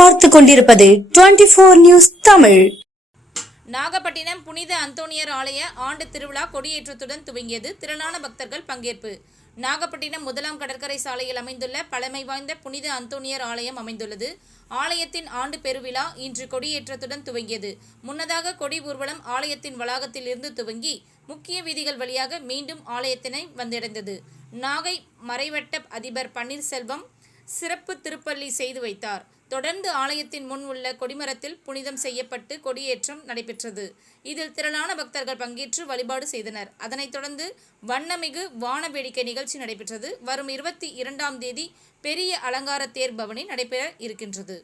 பார்த்துக் கொண்டிருப்பது 24 நியூஸ் தமிழ். நாகப்பட்டினம் புனித அந்தோணியர் ஆலய ஆண்டு திருவிழா கொடியேற்றத்துடன் துவங்கியது. திரளான பக்தர்கள் பங்கேற்பு. நாகப்பட்டினம் முதலாம் கடற்கரை சாலையில் அமைந்துள்ள பழமை வாய்ந்த புனித அந்தோணியர் ஆலயம் அமைந்துள்ளது. ஆலயத்தின் ஆண்டு பெருவிழா இன்று கொடியேற்றத்துடன் துவங்கியது. முன்னதாக கொடி ஊர்வலம் ஆலயத்தின் வளாகத்தில் இருந்து துவங்கி முக்கிய வீதிகள் வழியாக மீண்டும் ஆலயத்தினை வந்தடைந்தது. நாகை மறைவட்ட அதிபர் பன்னீர்செல்வம் சிறப்பு திருப்பள்ளி செய்து வைத்தார். தொடர்ந்து ஆலயத்தின் முன் உள்ள கொடிமரத்தில் புனிதம் செய்யப்பட்டு கொடியேற்றம் நடைபெற்றது. இதில் திரளான பக்தர்கள் பங்கேற்று வழிபாடு செய்தனர். அதனைத் தொடர்ந்து வண்ணமிகு வான வேடிக்கை நிகழ்ச்சி நடைபெற்றது. வரும் 22ஆம் தேதி பெரிய அலங்கார தேர் பவனி நடைபெற இருக்கின்றது.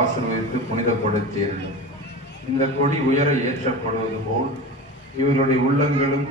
ஆசீர்வதித்து புனிதப்படுத்தியது. இந்த கொடி உயர ஏற்றப்படுவது போல் இவர்களுடைய உள்ளங்களும்